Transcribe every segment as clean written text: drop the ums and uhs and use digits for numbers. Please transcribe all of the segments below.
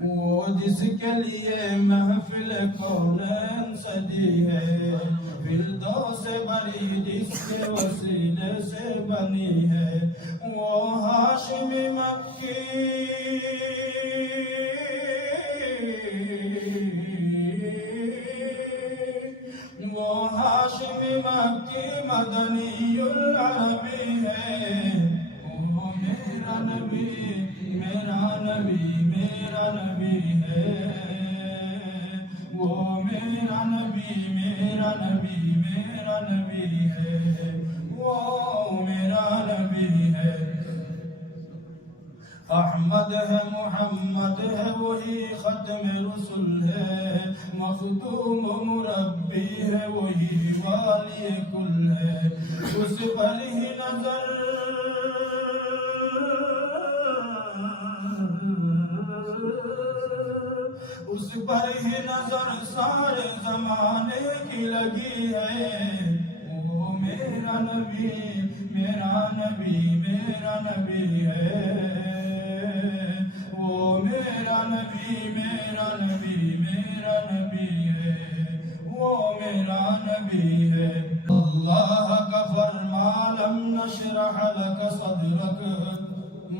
وہ جس کے لیے محفل کونین سجی ہے، فردوس بری جس کے وسیلے سے بنی ہے، وہ ہاشمی مکی، وہ ہاشمی مکی مدنی العربی ہے، وہ میرا نبی، میرا نبی، میرا نبی ہے، وہ میرا نبی، میرا نبی، میرا نبی ہے، وہ میرا نبی ہے۔ احمد ہے، محمد ہے، وہی ختم رسول ہے، مخدوم مربی ہے، وہی والی کل ہے، اس پر ہی نظر، اس پر ہی نظر سارے زمانے کی لگی ہے، وہ میرا نبی، میرا نبی، میرا نبی ہے، وہ میرا نبی، میرا نبی، میرا نبی ہے، وہ میرا نبی ہے۔ اللہ کا فرمان لم نشرح لک صدرک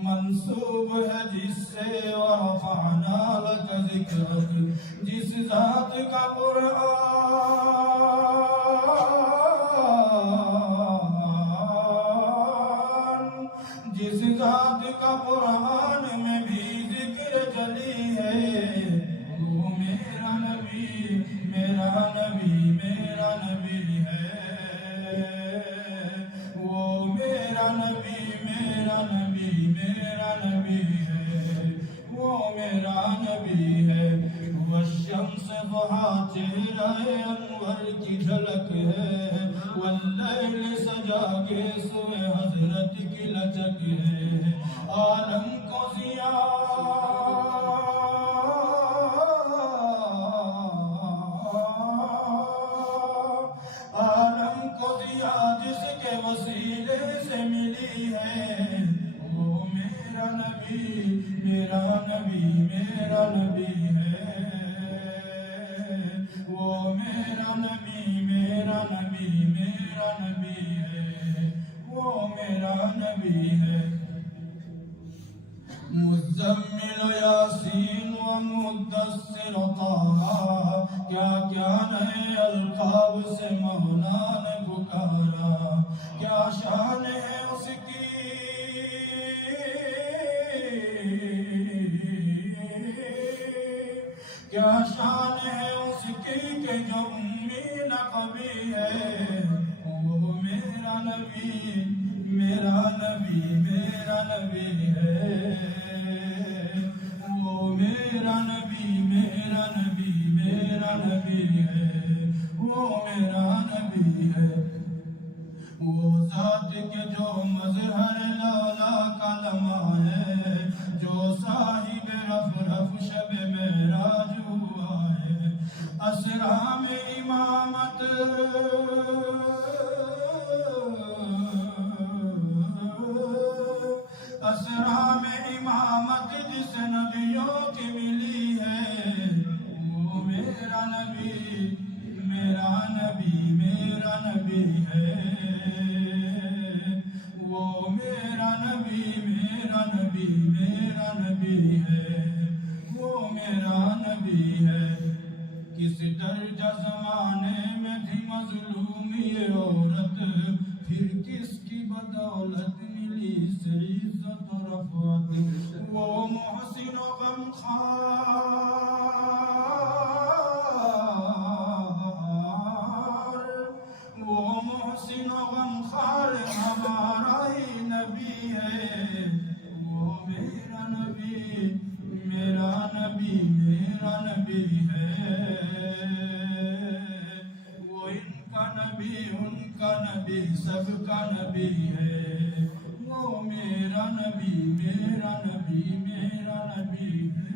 منسوب ہے جس سے، ورفعنا لک ذکرک جس ذات کا قرآن، جس ذات کا قرآن میں بھی ذکر جلی ہے، وہ میرا نبی، میرا نبی، میرا نبی ہے، وہ میرا نبی، میرا نبی، میرا نبی ہے، وہ میرا نبی ہے۔ والشمس ضحا چہرہ انور کی جھلک ہے، واللیل سجا کے سوئے حضرت کی لچک ہے، عالم کو ضیاء، عالم کو ضیاء جس کے وسیلے سے ملی ہے، وہ میرا نبی، میرا نبی، میرا نبی ہے، وہ میرا نبی، میرا نبی، میرا نبی ہے، وہ میرا نبی ہے۔ مزمل یاسین و مدثر طٰہٰ، کیا کیا نئے القاب سے مولا نے پکارا، کیا شان ہے اس کی، کیا شان ہے اس کی کہ جو امی نقبی ہے، وہ میرا نبی، میرا نبی، میرا نبی ہے، وہ میرا نبی، میرا نبی، میرا نبی ہے، وہ میرا نبی ہے۔ وہ ذات کے جو مظہر لالا کا لمحہ ہے، جو صاحب رف رف شب معراج ہوا ہے، اسرا میں امامت، اسرا میں امامت جس نبیوں کی ملی ہے، وہ میرا نبی، میرا نبی، میرا نبی ہے، وہ میرا نبی، میرا نبی، میرا نبی ہے، وہ میرا نبی ہے۔ کس درجہ زمانے میں تھی مظلوم یہ عورت، پھر کس کی بدولت ملی سے عزت و رفعت، وہ محسن و غمخوار، وہ محسن و غمخوار ہمارا ہی نبی ہے، وہ میرا نبی، میرا نبی، میرا نبی ہے، وہ ان کا نبی، ان کا نبی، سب کا نبی ہے، وہ میرا نبی، میرا نبی، میرا نبی ہے۔